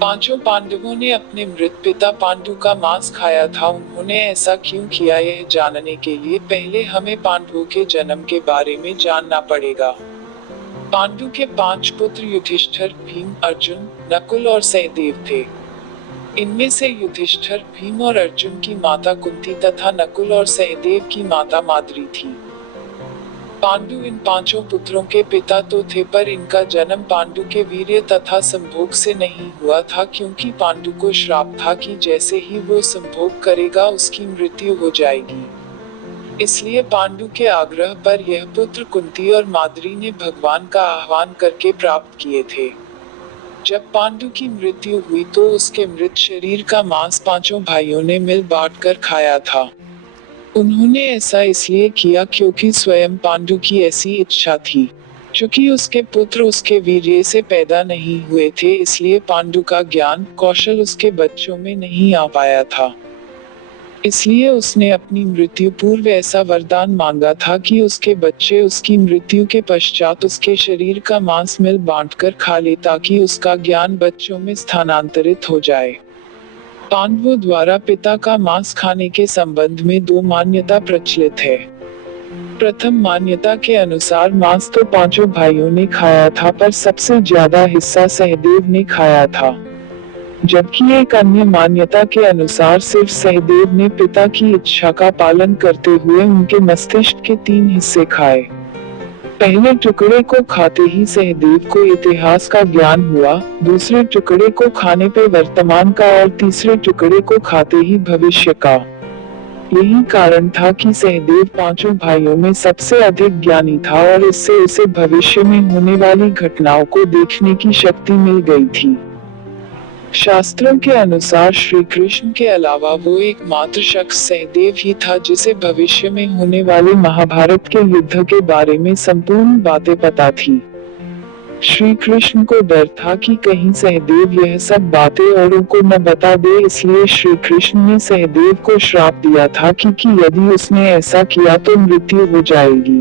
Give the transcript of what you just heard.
पांचों पांडवों ने अपने मृत पिता पांडु का मांस खाया था। उन्होंने ऐसा क्यों किया, यह जानने के लिए पहले हमें पांडवों के जन्म के बारे में जानना पड़ेगा। पांडु के 5 पुत्र युधिष्ठिर, भीम, अर्जुन, नकुल और सहदेव थे। इनमें से युधिष्ठिर, भीम और अर्जुन की माता कुंती तथा नकुल और सहदेव की माता माद्री थी। पांडु इन 5 पुत्रों के पिता तो थे, पर इनका जन्म पांडु के वीर्य तथा संभोग से नहीं हुआ था, क्योंकि पांडु को श्राप था कि जैसे ही वो संभोग करेगा उसकी मृत्यु हो जाएगी। इसलिए पांडु के आग्रह पर यह पुत्र कुंती और माद्री ने भगवान का आह्वान करके प्राप्त किए थे। जब पांडु की मृत्यु हुई तो उसके मृत शरीर का मांस 5 भाइयों ने मिल बांटकर खाया था। उन्होंने ऐसा इसलिए किया क्योंकि स्वयं पांडु की ऐसी इच्छा थी। चूंकि उसके पुत्र उसके वीर्य से पैदा नहीं हुए थे, इसलिए पांडु का ज्ञान कौशल उसके बच्चों में नहीं आ पाया था। इसलिए उसने अपनी मृत्यु पूर्व ऐसा वरदान मांगा था कि उसके बच्चे उसकी मृत्यु के पश्चात उसके शरीर का मांस मिल बांटकर खा ले, ताकि उसका ज्ञान बच्चों में स्थानांतरित हो जाए। पांडवों द्वारा पिता का मांस खाने के संबंध में 2 मान्यता प्रचलित है। प्रथम मान्यता के अनुसार मांस तो 5 भाइयों ने खाया था, पर सबसे ज्यादा हिस्सा सहदेव ने खाया था। जबकि एक अन्य मान्यता के अनुसार सिर्फ सहदेव ने पिता की इच्छा का पालन करते हुए उनके मस्तिष्क के 3 हिस्से खाए। पहले टुकड़े को खाते ही सहदेव को इतिहास का ज्ञान हुआ, दूसरे टुकड़े को खाने पे वर्तमान का और तीसरे टुकड़े को खाते ही भविष्य का। यही कारण था कि सहदेव 5 भाइयों में सबसे अधिक ज्ञानी था और इससे उसे भविष्य में होने वाली घटनाओं को देखने की शक्ति मिल गई थी। शास्त्रों के अनुसार श्री कृष्ण के अलावा वो एकमात्र शख्स सहदेव ही था जिसे भविष्य में होने वाले महाभारत के युद्ध के बारे में संपूर्ण बातें पता थी। श्री कृष्ण को डर था कि कहीं सहदेव यह सब बातें औरों को न बता दे, इसलिए श्री कृष्ण ने सहदेव को श्राप दिया था कि यदि उसने ऐसा किया तो मृत्यु हो जाएगी।